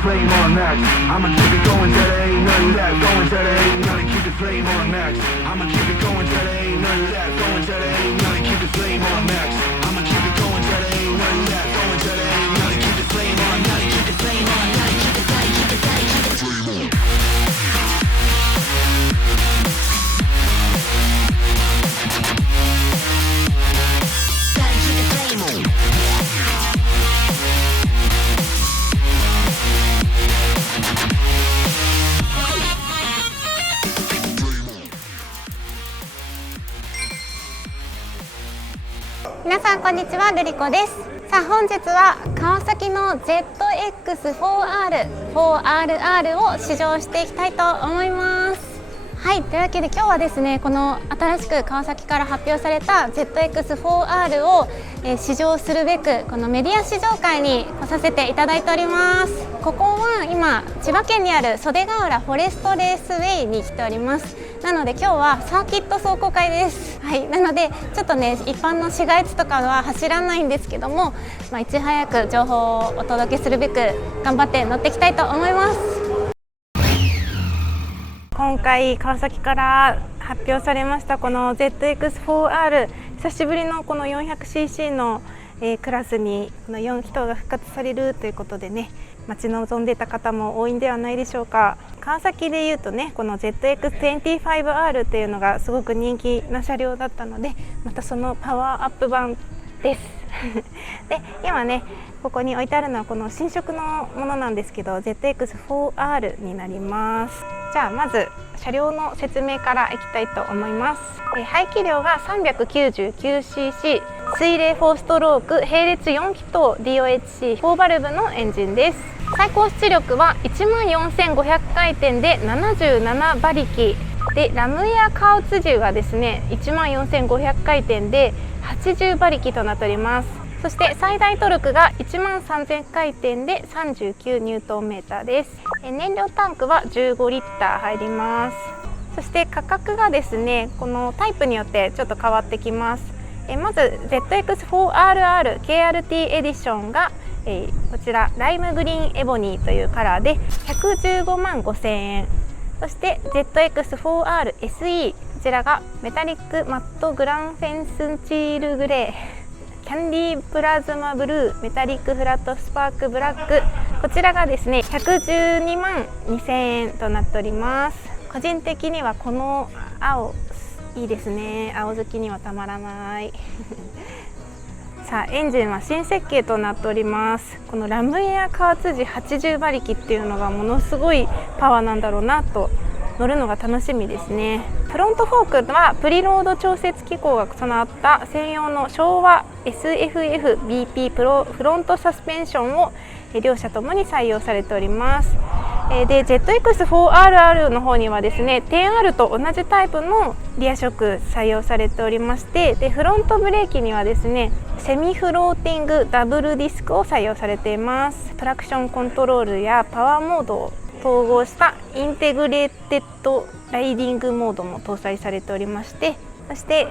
flame on max. I'ma keep it going till there ain't none left. Going till there ain't none. Keep the flame on max. I'ma keep it going till there ain't none left. Going till there ain't none. Keep the flame on max. I'ma keep it going till there ain't none left. Going till there ain't none. Keep the flame on. Gotta keep the flame on. Gotta keep it. Gotta keep it. Gotta keep the flame on. Gotta keep the flame on.皆さんこんにちは、ルリコです。さあ本日は川崎の ZX4R、4RR を試乗していきたいと思います。はい、というわけで今日はですね、この新しく川崎から発表された ZX4R を試乗するべくこのメディア試乗会に来させていただいております。ここは今千葉県にある袖ヶ浦フォレストレースウェイに来ております。なので今日はサーキット走行会です。はい、なのでちょっとね一般の市街地とかは走らないんですけども、いち早く情報をお届けするべく頑張って乗っていきたいと思います。今回川崎から発表されましたこの ZX4R、 久しぶりのこの 400cc のクラスにこの4気筒が復活されるということでね、待ち望んでいた方も多いんではないでしょうか。川崎でいうとね、この ZX25R っていうのがすごく人気な車両だったので、またそのパワーアップ版ですで今ねここに置いてあるのはこの新色のものなんですけど ZX4R になります。じゃあまず車両の説明からいきたいと思います。排気量が 399cc、 水冷4ストローク並列4気筒 DOHC4 バルブのエンジンです。最高出力は 14,500 回転で77馬力で、ラムエア加圧重がですね 14,500 回転で80馬力となっております。そして最大トルクが 13,000 回転で39ニュートンメーターです。燃料タンクは15リッター入ります。そして価格がですね、このタイプによってちょっと変わってきます。まず ZX4RR KRT エディションがこちらライムグリーンエボニーというカラーで115万5千円。そして ZX4R SE、 こちらがメタリックマットグランフェンスチールグレー、キャンディープラズマブルー、メタリックフラットスパークブラック、こちらがですね112万2千円となっております。個人的にはこの青いいですね。青好きにはたまらないさあエンジンは新設計となっております。このラムエア加圧時80馬力っていうのがものすごいパワーなんだろうなと、乗るのが楽しみですね。フロントフォークはプリロード調節機構が備わった専用の昭和 SFF-BP プロフロントサスペンションを両社ともに採用されております。で ZX4RR の方にはですね 10R と同じタイプのリアショック採用されておりまして、でフロントブレーキにはですねセミフローティングダブルディスクを採用されています。トラクションコントロールやパワーモードを統合したインテグレーテッドライディングモードも搭載されておりまして、そして、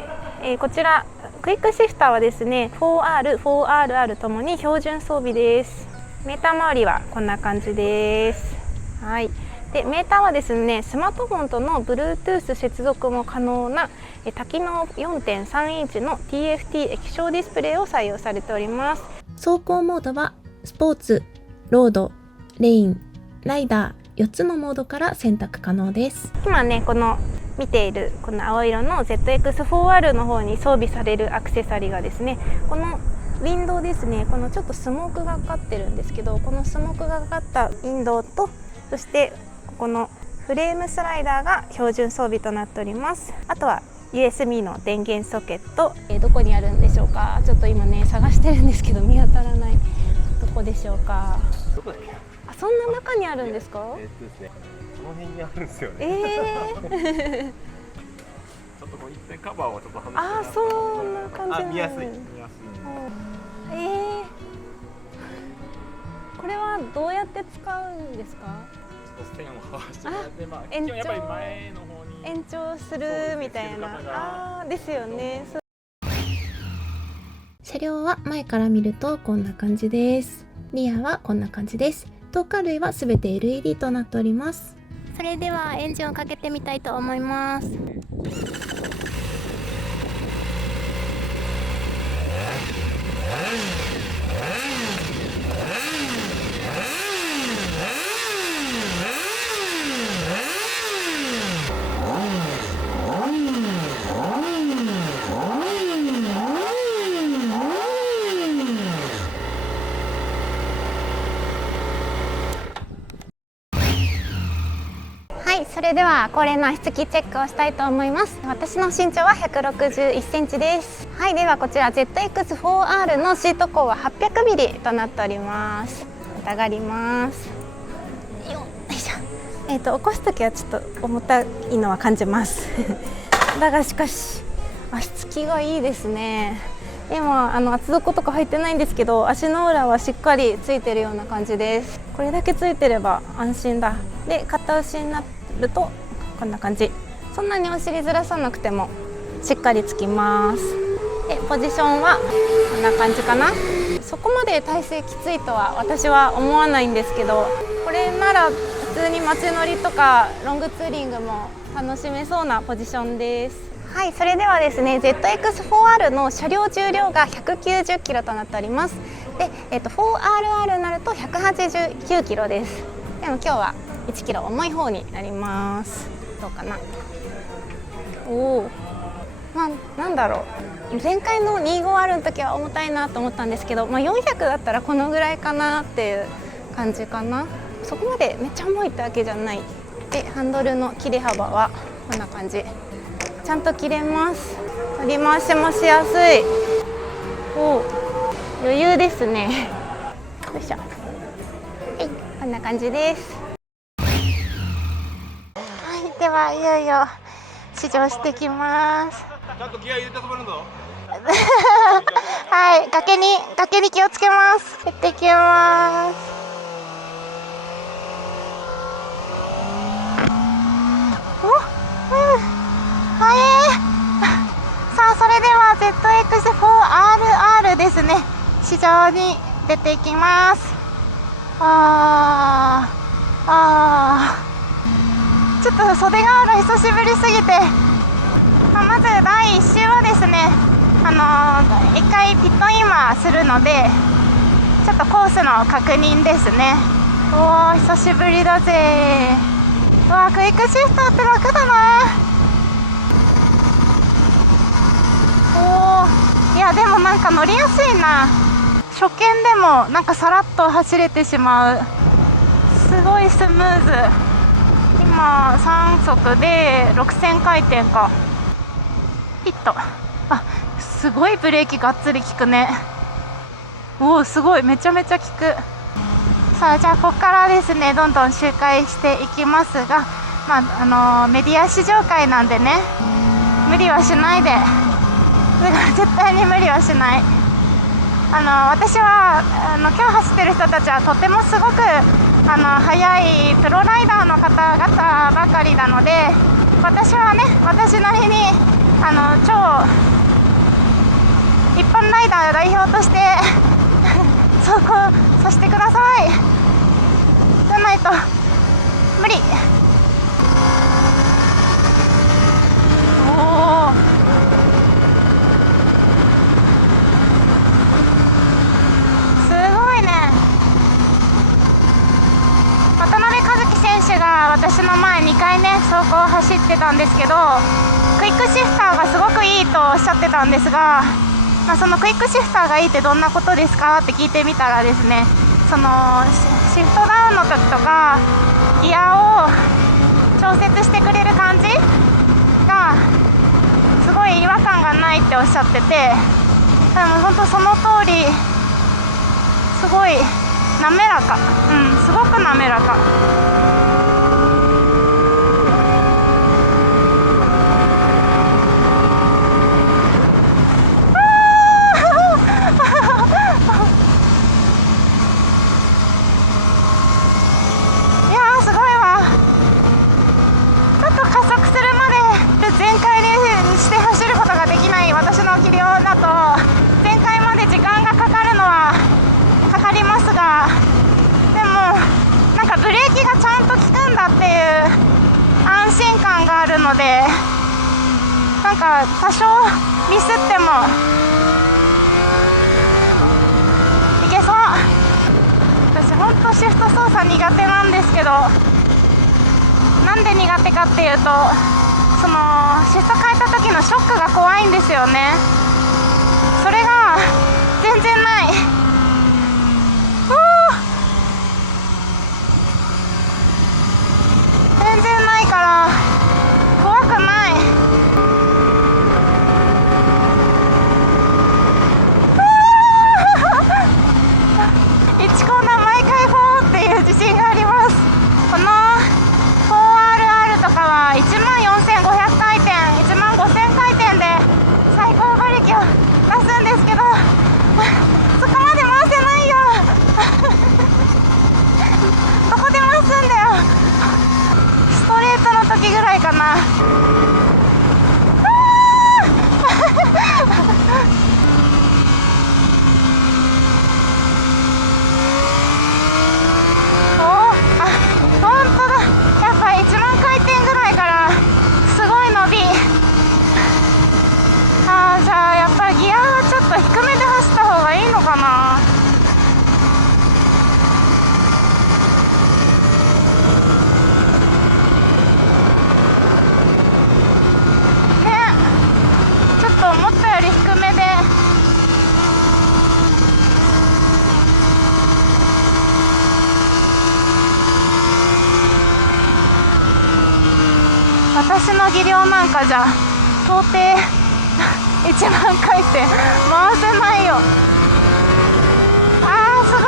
こちらクイックシフターはですね 4R、4RR ともに標準装備です。メーター周りはこんな感じです。はい、でメーターはですねスマートフォンとの Bluetooth 接続も可能な多機能 4.3 インチの TFT 液晶ディスプレイを採用されております。走行モードはスポーツ、ロード、レイン、ライダー4つのモードから選択可能です。今ねこの見ているこの青色の ZX4R の方に装備されるアクセサリーがですね、このウィンドウですね、このちょっとスモークがかかってるんですけど、このスモークがかかったウィンドウと、そしてここのフレームスライダーが標準装備となっております。あとは USB の電源ソケット、どこにあるんでしょうか。ちょっと今ね探してるんですけど見当たらない。どこでしょうか。どこだっけ？あ、そんな中にあるんですか？ですね、この辺にあるんですよね。ちょっとこう一回カバーをちょっと外して。あ、そんな感じなんです。見やすい。これはどうやって使うんですか？ちょっと線を剥がしてもらって、延長やっぱり前の方に延長するみたいな。ですよね。車両は前から見るとこんな感じです。リアはこんな感じです。灯火類はすべて LED となっております。それではエンジンをかけてみたいと思います。はい、それでは恒例の足つきチェックをしたいと思います。私の身長は161センチです。はい、ではこちら ZX4R のシート高は800ミリとなっております。上がります。よいしょ。起こすときはちょっと重たいのは感じますだがしかし足つきがいいですね。今厚底とか入ってないんですけど、足の裏はしっかりついてるような感じです。これだけついてれば安心だ。で、片足になるとこんな感じ。そんなにお尻ずらさなくてもしっかりつきます。で、ポジションはこんな感じかな。そこまで体勢きついとは私は思わないんですけど、これなら普通に街乗りとかロングツーリングも楽しめそうなポジションです。はい、それではですね ZX4R の車両重量が190キロとなっております。で、4RR になると189キロです。でも今日は1キロ重い方になります。どうかな。おお、なんだろう、前回の 25R の時は重たいなと思ったんですけど、400だったらこのぐらいかなっていう感じかな。そこまでめっちゃ重いってわけじゃない。で、ハンドルの切れ幅はこんな感じ。ちゃんと切れます。取り回しもしやすい。お、余裕ですねよいしょ。はい、こんな感じです。はい、ではいよいよ試乗してきます。ちゃんと気合い入れて止まるぞはい、崖に気をつけます。行ってきます。はい、さあそれでは ZX4RR ですね、試乗に出ていきます。ちょっと袖ヶ浦久しぶりすぎて、まず第1周はですね、1回ピットインはするので、ちょっとコースの確認ですね。おー、久しぶりだぜ。うわー、クイックシフトって楽だな。いやでもなんか乗りやすいな。初見でもなんかさらっと走れてしまう。すごいスムーズ。今3速で6000回転か。ピット。すごいブレーキがっつり効くね。おお、すごい、めちゃめちゃ効く。さあ、じゃあここからですねどんどん周回していきますが、メディア試乗会なんでね、無理はしないで。絶対に無理はしない。私は今日走ってる人たちはとてもすごく速いプロライダーの方々ばかりなので、私はね、私なりに超一般ライダー代表として走行させてください。じゃないと無理。おー、渡辺和樹選手が私の前2回ね走行を走ってたんですけど、クイックシフターがすごくいいとおっしゃってたんですが、そのクイックシフターがいいってどんなことですかって聞いてみたらですね、そのシフトダウンの時とかギアを調節してくれる感じがすごい違和感がないっておっしゃってて、本当その通り、すごい滑らか、すごく滑らか。いやー、すごいわ。ちょっと加速するまで全開にして走ることができない私の気量だと、全開まで時間がかかるのはかかりますが、でもるんだっていう安心感があるので、なんか多少ミスってもいけそう。私ほんとシフト操作苦手なんですけど、なんで苦手かっていうと、そのシフト変えた時のショックが怖いんですよね。それが全然ない。全然ないから怖くない。1コーナー毎回フォーっていう自信があります。この 4RR とかは14,500回転、15,000回転で最高馬力を出すんですけど、そこまで回せないよ。どこで回すんだよ。ストレートの時ぐらいかな。本当だ。やっぱ1万回転ぐらいからすごい伸び。じゃあやっぱりギアはちょっと低めで走った方がいいのかな。ね、ちょっと思ったより低めで。私の技量なんかじゃ到底1万回転回せないよ。すごい。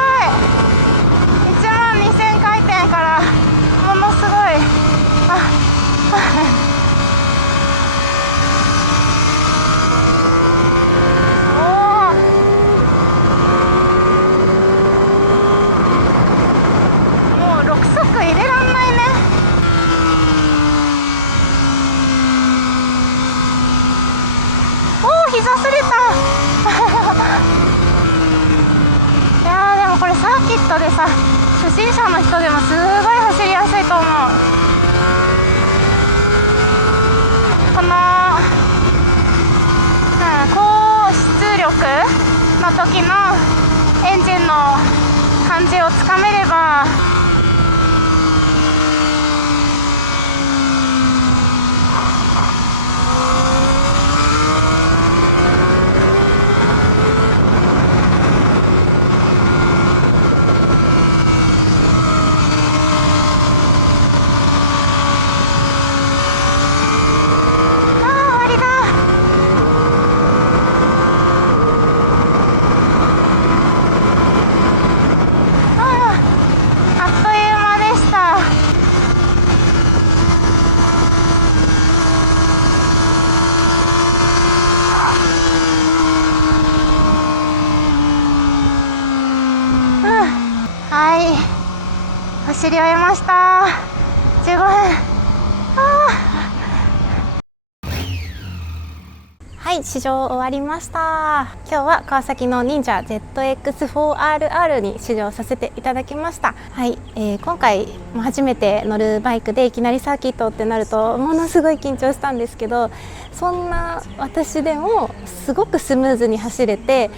12,000回転からものすごい。もう6速入れらんないね。膝すれた。いやでもこれサーキットでさ、初心者の人でもすごい走りやすいと思う。この、高出力の時のエンジンの感じをつかめれば、走り終えました。15分。はい、試乗終わりました。今日は川崎の忍者 ZX4RR に試乗させていただきました。はい、今回初めて乗るバイクでいきなりサーキットってなるとものすごい緊張したんですけど、そんな私でもすごくスムーズに走れて、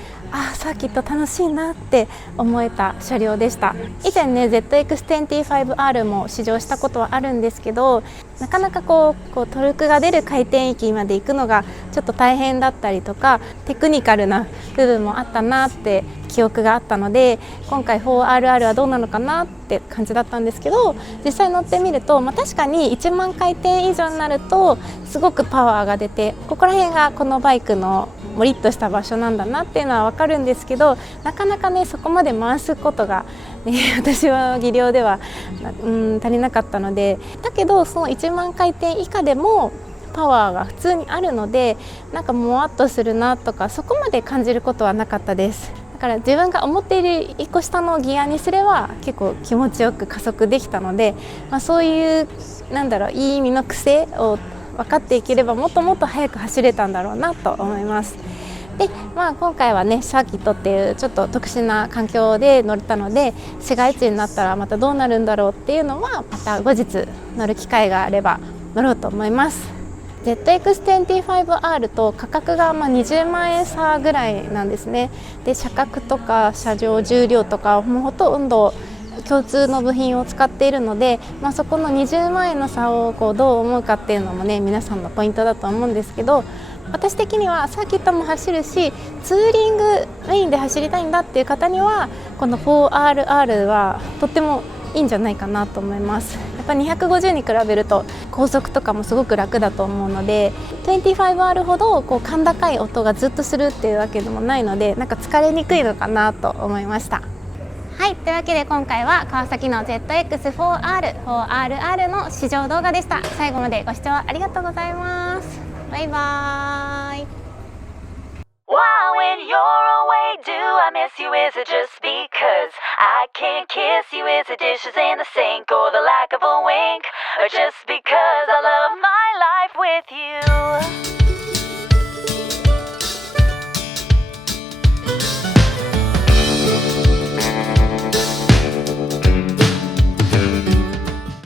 サーキット楽しいなって思えた車両でした。以前ね ZX25R も試乗したことはあるんですけど、なかなかこうトルクが出る回転域まで行くのがちょっと大変だったりとか、テクニカルな部分もあったなって記憶があったので、今回 4RR はどうなのかなって感じだったんですけど、実際乗ってみると、確かに1万回転以上になるとすごくパワーが出て、ここら辺がこのバイクのもりっとした場所なんだなっていうのは分かるんですけど、なかなかねそこまで回すことが、私は技量では足りなかったので、だけどその1万回転以下でもパワーが普通にあるので、なんかもわっとするなとかそこまで感じることはなかったです。だから自分が思っている1個下のギアにすれば結構気持ちよく加速できたので、そういういい意味の癖を分かっていければもっともっと速く走れたんだろうなと思います。で、今回はねサーキットっていうちょっと特殊な環境で乗れたので、市街地になったらまたどうなるんだろうっていうのはまた後日乗る機会があれば乗ろうと思います。 ZX25R と価格が20万円差ぐらいなんですね。で車格とか車上重量とかもうほとんど共通の部品を使っているので、そこの20万円の差をどう思うかっていうのもね皆さんのポイントだと思うんですけど、私的にはサーキットも走るしツーリングメインで走りたいんだっていう方にはこの 4RR はとってもいいんじゃないかなと思います。やっぱ250に比べると高速とかもすごく楽だと思うので、25R ほど甲高い音がずっとするっていうわけでもないので、なんか疲れにくいのかなと思いました。はい、というわけで今回は川崎の ZX4R、4RR の試乗動画でした。最後までご視聴ありがとうございます。バイバーイ。 Why when you're away do I miss you? Is it just because I can't kiss you? Is it dishes in the sink or the lack of a wink? Or just because